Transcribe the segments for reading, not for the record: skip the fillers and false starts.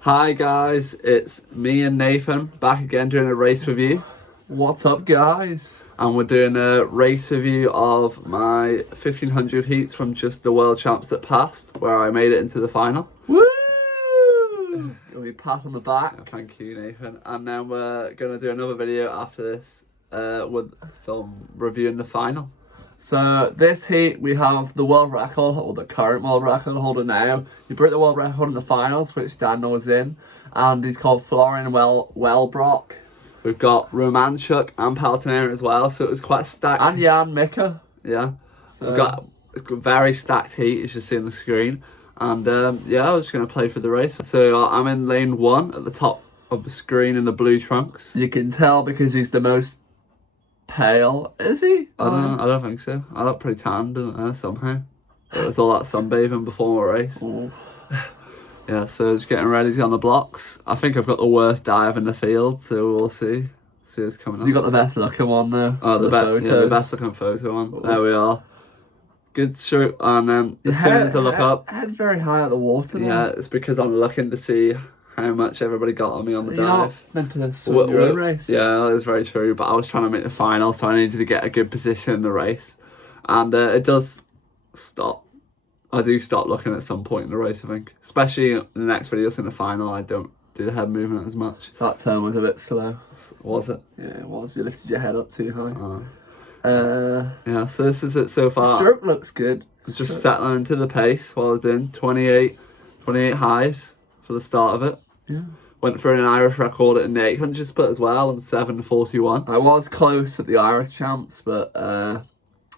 Hi guys, it's me and Nathan back again doing a race review. What's up, guys? And we're doing a race review of my 1500 heats from just the World Champs that passed, where I made it into the final. Woo! You'll be pat on the back. Thank you, Nathan. And then we're going to do another video after this with film reviewing the final. So this heat we have the world record, or the current world record holder now. He broke the world record in the finals, which Daniel was in, and he's called Florian Wellbrock. We've got Romanchuk and Paltiner as well, so it was quite stacked. And Jan Mika. Yeah. So We've got a very stacked heat, as you see on the screen. And yeah, I was just going to play for the race. So I'm in lane 1 at the top of the screen in the blue trunks. you can tell because he's the most pale. Is he? I don't think so. I look pretty tanned, didn't I, somehow? It was all that sunbathing before my race. Oh. Yeah, so just getting ready to get on the blocks. I think I've got the worst dive in the field, so we'll see. See what's coming up. You got the best looking one though. Oh, the photos. best looking photo one. Oh. There we are. Good shoot. And then as soon as I look up, head's very high at the water. yeah, it's because I'm looking to see how much everybody got on me on the You're not dive. meant to swim your own race. Yeah, that is very true. But I was trying to make the final, so I needed to get a good position in the race. And it does stop. I do stop looking at some point in the race, I think. Especially in the next videos in the final, I don't do the head movement as much. That turn was a bit slow. Was it? Yeah, it was. You lifted your head up too high. Yeah, so this is it so far. Stroke looks good. Just settling into the pace while I was doing 28 highs for the start of it. Yeah. Went for an Irish record in the 800 split as well, and 7:41. I was close at the Irish champs, but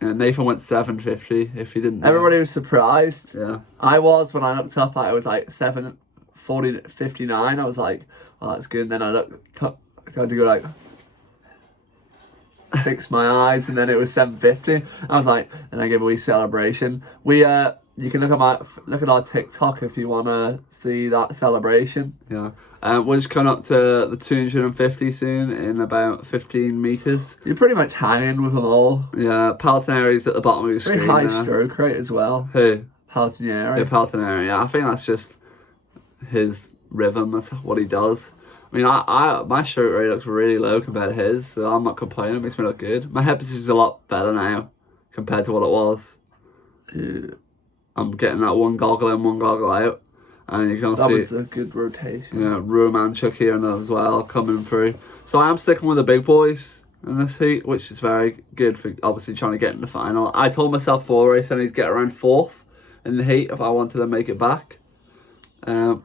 And Nathan went 7:50. If you didn't know. everybody was surprised. Yeah. I was when I looked up. I was like 7:40-59. I was like, "Oh, that's good." And then I had to go like fix my eyes, and then it was 7:50. I was like, and I gave a wee celebration. You can look at our TikTok if you want to see that celebration. Yeah. We're just coming up to the 250 soon in about 15 meters. You're pretty much hanging with them all. Yeah. Paltineri's at the bottom of your Very screen. high there. stroke rate as well. Who? Paltinieri. Yeah, Paltineri. Yeah, I think that's just his rhythm. That's what he does. I mean, my stroke rate looks really low compared to his, so I'm not complaining. It makes me look good. My head position's a lot better now compared to what it was. Yeah. I'm getting that one goggle in, one goggle out, and you can That see was a good rotation. yeah, Romanchuk here and as well coming through. So I am sticking with the big boys in this heat, which is very good for obviously trying to get in the final. I told myself for race I need to get around 4th in the heat if I wanted to make it back,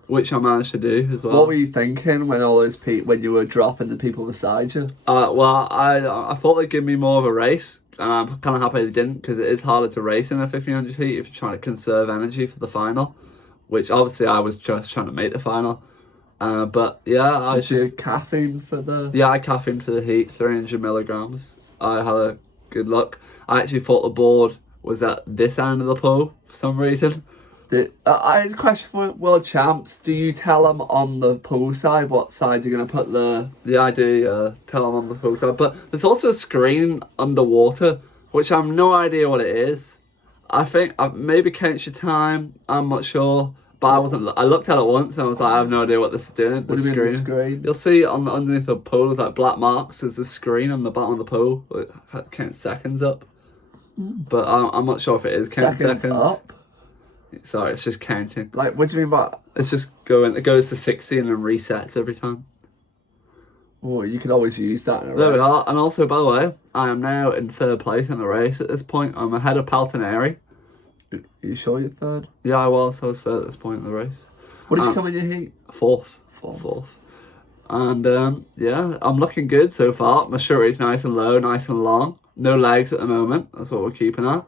which I managed to do as well. What were you thinking when when you were dropping the people beside you? Well, I thought they'd give me more of a race, and I'm kind of happy they didn't, because it is harder to race in a 1500 heat if you're trying to conserve energy for the final, which obviously I was just trying to make the final. But yeah, I Did you caffeine for the... Yeah, I caffeined for the heat, 300 milligrams. I had a good look. I actually thought the board was at this end of the pool for some reason. I had a question for World Champs. Do you tell them on the pool side what side you're going to put the... Yeah, I do tell them on the pool side. But there's also a screen underwater, which I have no idea what it is. I think maybe counts your time. I'm not sure. But I looked at it once and I was like, I have no idea what this is doing. What do you mean the screen? You'll see underneath the pool, there's like black marks. There's a screen on the bottom of the pool. It counts seconds up. But I'm not sure if it is counting seconds. Up? Sorry, it's just counting. Like, what do you mean by... It's just going. It goes to 60 and then resets every time. Well, you can always use that in a There we race. are. And also, by the way, I am now in 3rd place in the race at this point. I'm ahead of Paltineri. Are you sure you're 3rd? Yeah, I was 3rd at this point in the race. What did you come in your heat? 4th. 4th. And yeah, I'm looking good so far. My stroke rate's nice and low, nice and long. No legs at the moment. That's what we're keeping at.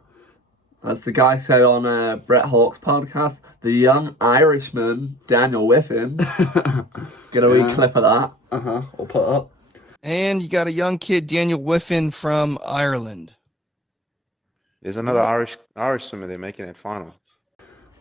As the guy said on Brett Hawke's podcast, the young Irishman, Daniel Wiffen. Get a wee clip of that. We'll put it up. And you got a young kid, Daniel Wiffen from Ireland. There's another Irish swimmer they're making that final.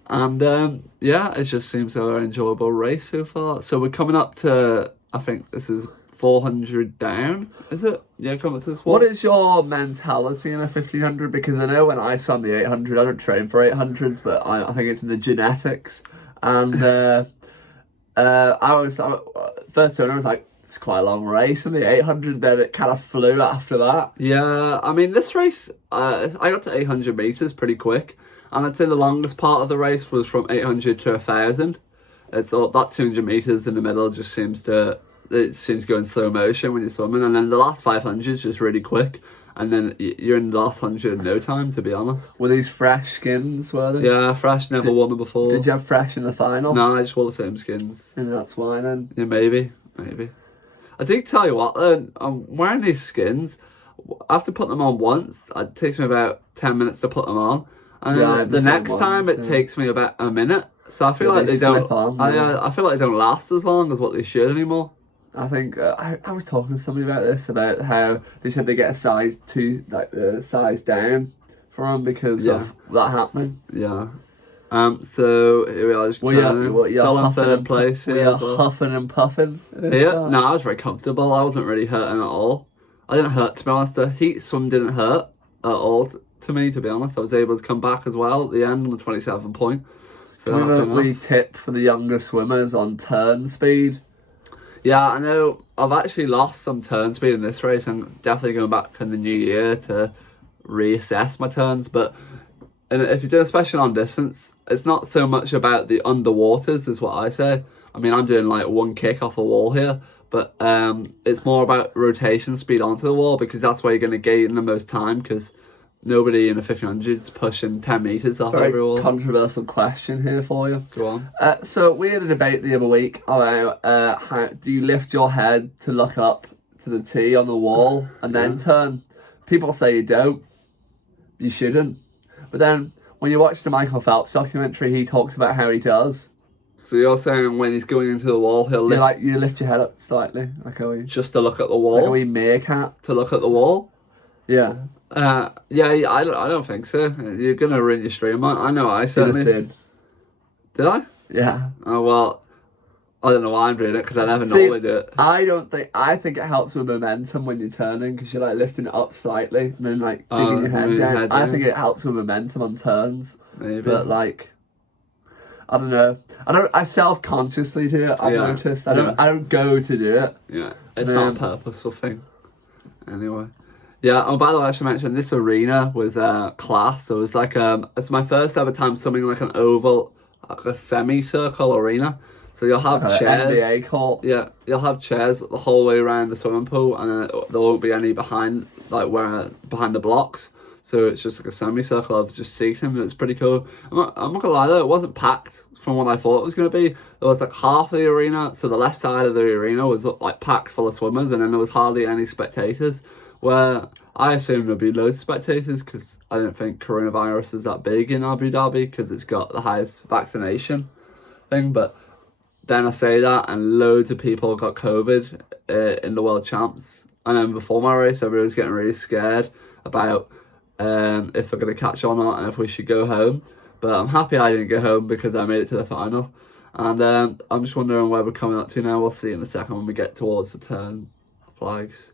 And yeah, it just seems a very enjoyable race so far. So we're coming up to, I think this is 400 down, is it? Yeah, coming to this one. What is your mentality in a 1500? Because I know when I swam the 800, I don't train for 800s, but I think it's in the genetics. And First turn, I was like, it's quite a long race, and the 800, then it kind of flew after that. Yeah, I mean, this race, I got to 800 metres pretty quick, and I'd say the longest part of the race was from 800 to 1,000. It's all, that 200 metres in the middle just seems to go in slow motion when you're swimming, and then the last 500 is just really quick, and then you're in the last 100 in no time, to be honest. Were these fresh skins, were they? Yeah, fresh, never won them before. Did you have fresh in the final? No, I just wore the same skins. And that's why then. Yeah, maybe. I do tell you what, though, I'm wearing these skins. I have to put them on once. It takes me about 10 minutes to put them on. And Yeah, the next time it takes me about a minute. So I feel like they don't. slip on, I feel like they don't last as long as what they should anymore. I think I was talking to somebody about this, about how they said they get a size size down for them because of that happening. Yeah. So here we are. Just still in third place here. We are as well. huffing and puffing. Yeah. No, I was very comfortable. I wasn't really hurting at all. I didn't hurt, to be honest. The heat swim didn't hurt at all to me, to be honest. I was able to come back as well at the end on the 27 point. So Can we have a wee tip for the younger swimmers on turn speed? Yeah, I know I've actually lost some turn speed in this race, and definitely going back in the new year to reassess my turns. But if you do, especially on distance, it's not so much about the underwaters, is what I say. I mean, I'm doing like one kick off a wall here, but it's more about rotation speed onto the wall, because that's where you're going to gain the most time, because nobody in the 1500s pushing 10 metres off every wall. Controversial question here for you. Go on. So we had a debate the other week about how do you lift your head to look up to the T on the wall and then turn? People say you don't. You shouldn't. But then when you watch the Michael Phelps documentary, he talks about how he does. So you're saying when he's going into the wall, he'll lift, You lift your head up slightly, like a wee, just to look at the wall? like a wee meerkat. To look at the wall? Yeah. Yeah, I don't think so. You're gonna ruin your stream. I know I You certainly just did. Did I? Yeah. Oh well, I don't know why I'm doing it, because I never normally do it. I think it helps with momentum when you're turning, because you're like lifting it up slightly and then like digging your head down. I think it helps with momentum on turns. Maybe. But like, I don't know. I self-consciously do it. I've noticed. I don't go to do it. Yeah, it's not a purposeful thing. Anyway. Yeah, oh, by the way, I should mention, this arena was class. It was like, it's my first ever time swimming like an oval, like a semicircle arena. So you'll have chairs. NBA court. Yeah, you'll have chairs the whole way around the swimming pool, and there won't be any behind the blocks. So it's just like a semicircle of just seating. It's pretty cool. I'm not gonna lie though, it wasn't packed from what I thought it was gonna be. There was like half of the arena, so the left side of the arena was like packed full of swimmers, and then there was hardly any spectators. Where I assumed there'd be loads of spectators, because I don't think coronavirus is that big in Abu Dhabi, because it's got the highest vaccination thing. But then I say that, and loads of people got COVID in the World Champs. And then before my race, everybody was getting really scared about if we're going to catch or not, and if we should go home. But I'm happy I didn't go home, because I made it to the final. And I'm just wondering where we're coming up to now. We'll see in a second when we get towards the turn flags.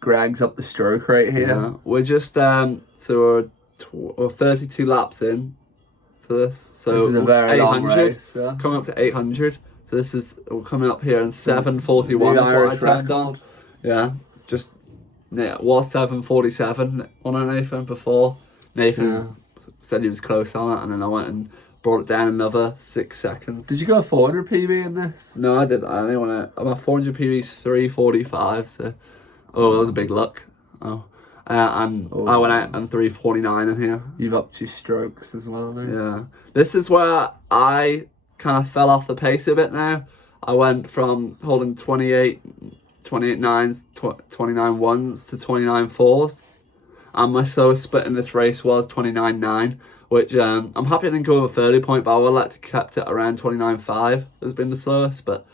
Greg's up the stroke right here. Yeah, we're just so we're 32 laps in to this. So this is a very long race. Yeah. Coming up to 800. So we're coming up here in 7:41. That's Irish what I timed on. Yeah, it was 7:47 on Nathan before. Nathan said he was close on it, and then I went and brought it down another 6 seconds. Did you go 400 PB in this? No, I didn't. I only want to. My 400 PB is 3:45. So, that was a big luck. I went out on 3:49 in here. You've upped your strokes as well now. Yeah, this is where I kind of fell off the pace a bit now. I went from holding 28 nines, 29 ones to 29 fours, and my slowest split in this race was 29.9. Which I'm happy I didn't go over 30 point, but I would like to kept it around 29.5 has been the slowest, but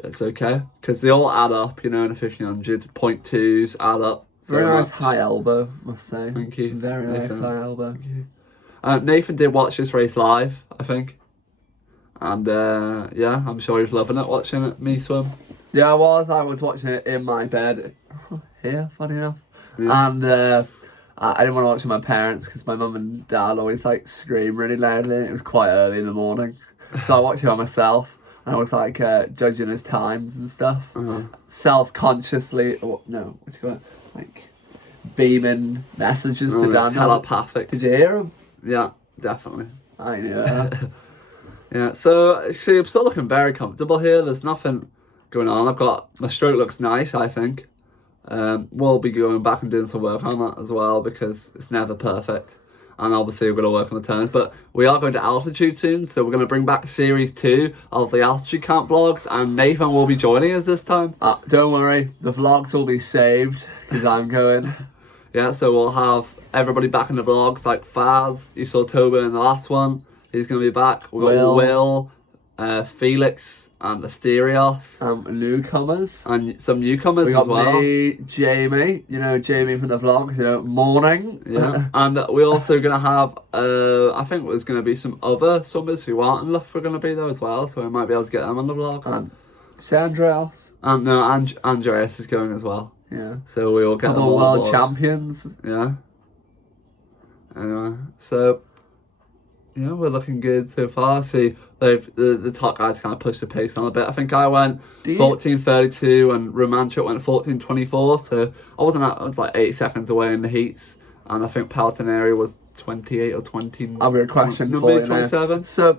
it's okay, because they all add up, in the 1500. 0.2s add up. Very nice high elbow, must say. Thank you. Very nice Nathan. high elbow. Thank you. Nathan did watch this race live, I think. And I'm sure he was loving it, watching it, me swim. Yeah, I was watching it in my bed here, funny enough. Yeah. And I didn't want to watch with my parents, because my mum and dad always scream really loudly. It was quite early in the morning. So I watched it by myself, and I was like judging his times and stuff, Uh-huh. self-consciously. Or, no, what do you call it? Like beaming messages to Daniel. Telepathic. Did you hear him? Yeah, definitely. I know. Yeah, so actually I'm still looking very comfortable here. There's nothing going on. My stroke looks nice, I think. We'll be going back and doing some work on that as well because it's never perfect. And obviously we're going to work on the turns, but we are going to altitude soon, so we're going to bring back series 2 of the altitude camp vlogs, and Nathan will be joining us this time. Don't worry, the vlogs will be saved because I'm going. Yeah, so we'll have everybody back in the vlogs, like Faz, you saw Toba in the last one, he's going to be back. We've got Will, Felix, and Asterios. Newcomers. And some newcomers We got as well. me, Jamie, Jamie from the vlogs, morning. Yeah, and we're also going to have, I think there's going to be some other swimmers who aren't in Luff are going to be there as well, so we might be able to get them on the vlogs. And Sandras. No, Andreas is going as well. Yeah. So we all get them Couple all world aboard. champions. Yeah. Anyway, so yeah, we're looking good so far. See, the top guys kind of pushed the pace on a bit. I think I went 14:32 and Romanchuk went 14:24. So I was like 8 seconds away in the heats, and I think Palatinari was 28 or 20. I've got a question no, for you maybe 27. now. So,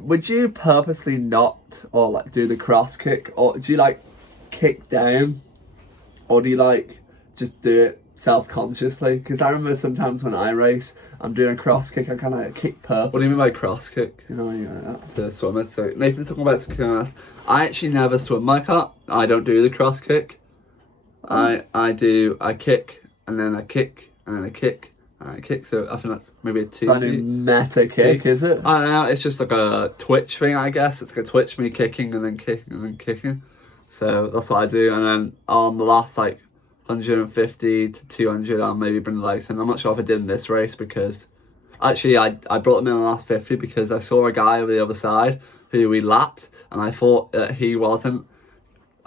would you purposely not or like do the cross kick, or do you like kick down, or do you like just do it self-consciously? Because I remember sometimes when I race, I'm doing a cross kick, I kind of kick purple. What do you mean by cross kick? You know what I mean like that? To swimmers. So Nathan's talking about skiing. I actually never swim like that. I don't do the cross kick. I kick and then I kick and then I kick and I kick. So I think that's maybe a 2. It's like a meta kick, is it? I don't know. It's just like a twitch thing, I guess. It's like a twitch, me kicking and then kicking and then kicking. So that's what I do. And then on the last like 150 to 200, I'll maybe bring the legs in. I'm not sure if I did in this race because actually I brought them in the last 50 because I saw a guy over the other side who we lapped, and I thought that he wasn't.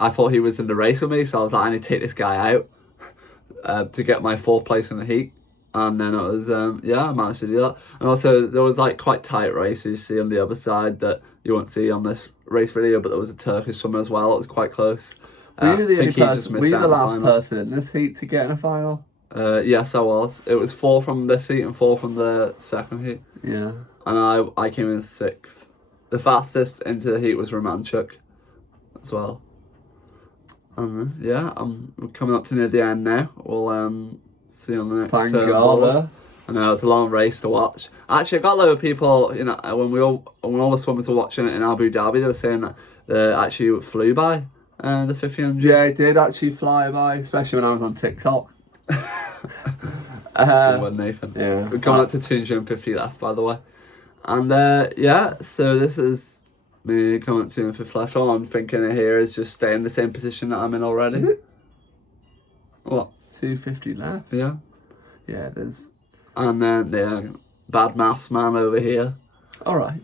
I thought he was in the race with me, so I was like, I need to take this guy out to get my 4th place in the heat. And then it was, I managed to do that. And also, there was like quite tight races you see on the other side that you won't see on this race video, but there was a Turkish swimmer as well. It was quite close. Were you the last person in this heat to get in a final? Yes, I was. It was 4 from this heat and 4 from the second heat. Yeah. And I came in 6th. The fastest into the heat was Romanchuk as well. And yeah, we're coming up to near the end now. We'll see you on the next Thank turn. God. I know, it's a long race to watch. Actually, I got a load of people, when all the swimmers were watching it in Abu Dhabi, they were saying that they actually flew by the 1500. Yeah, it did actually fly by, especially when I was on TikTok. That's a good one, Nathan. Yeah. We're coming up to 250 left, by the way. And so this is me coming up to 250 left. All I'm thinking here is just stay in the same position that I'm in already. Is it? What? 250 left? Yeah. Yeah, it is. And then, bad maths man over here. Alright.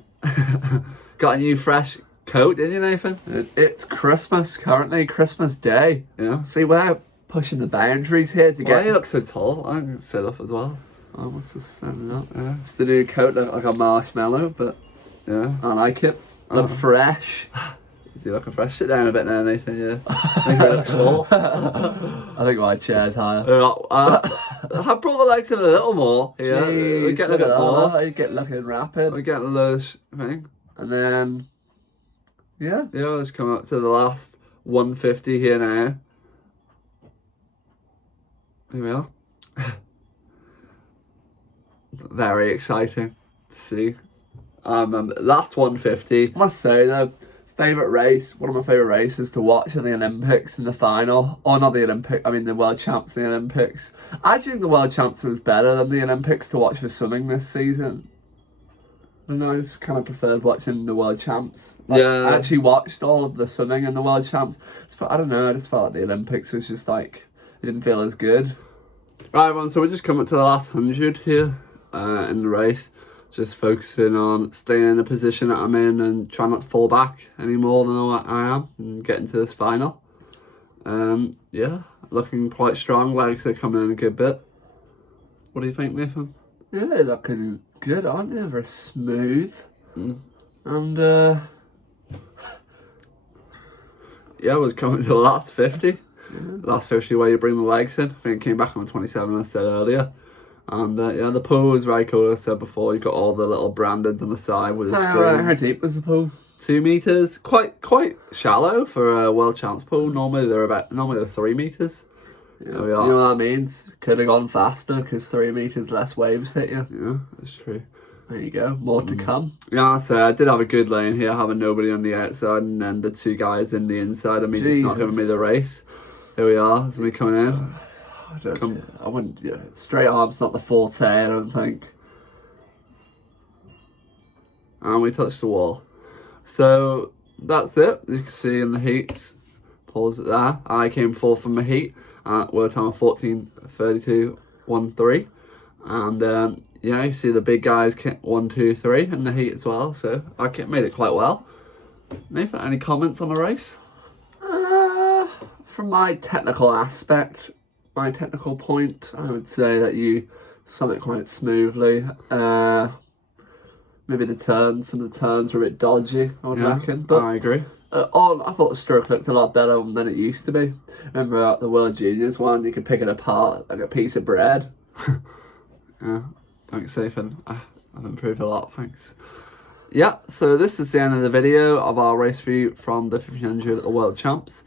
Got a new fresh coat, didn't you, Nathan? It's Christmas currently, Christmas Day. Yeah. See, we're pushing the boundaries here to Why get... you look so tall? I can sit up as well. I must have standing up. Yeah. It's the new coat, look like a marshmallow, but Yeah. I like it. Look fresh. You looking fresh? Sit down a bit now, Nathan. Yeah. Make it look tall. I think my chair's higher. I brought the legs in a little more. Yeah. Jeez, We're getting a bit more. You get looking rapid. We're getting a loose thing. And then, yeah. Yeah, let's come up to the last 150 here now. Here we are. Very exciting to see. Last 150. I must say though, favourite race, one of my favourite races to watch in the Olympics in the final. Or not the Olympic, I mean the World Champs in the Olympics. I actually think the World Champs was better than the Olympics to watch for swimming this season. I don't know, I just kind of preferred watching the World Champs. Yeah. I actually watched all of the swimming in the World Champs. I don't know, I just felt like the Olympics was just like, it didn't feel as good. Right, everyone, so we're just coming to the last 100 here in the race. Just focusing on staying in the position that I'm in and trying not to fall back any more than I am and getting to this final. Yeah, looking quite strong. Legs are coming in a good bit. What do you think, Nathan? Yeah, they're looking good, aren't they? Very smooth. And Yeah, was coming to the last 50. Last 50 where you bring the legs in. I think it came back on the 27, as I said earlier. And yeah, the pool was very cool, as I said before. You've got all the little brandings on the side with the screens. how deep was the pool? 2 meters, quite shallow for a world champs pool. Normally they're 3 meters. Yeah. There we You are. know what that means? Could have gone faster because 3 meters less waves hit you. Yeah, that's true. There you go. More to come. Yeah, so I did have a good lane here, having nobody on the outside and then the 2 guys in the inside, and me just not giving me the race. Here we are, it's me coming in. I wouldn't. Yeah, straight arm's not the forte. I don't think. And we touched the wall. So that's it. You can see in the heats, pause it there. I came 4th from the heat at world time of 14:32.13, and yeah, you see the big guys 1, 2, 3 in the heat as well. So I made it quite well. Nathan, any comments on the race? From my technical aspect, my technical point, I would say that you sum it quite smoothly. Maybe some of the turns were a bit dodgy, I would reckon. But I agree. I thought the stroke looked a lot better than it used to be. Remember at the World Juniors one, you could pick it apart like a piece of bread. Yeah, thanks, Nathan. I've improved a lot, thanks. Yeah, so this is the end of the video of our race view from the 1500 at the World Champs.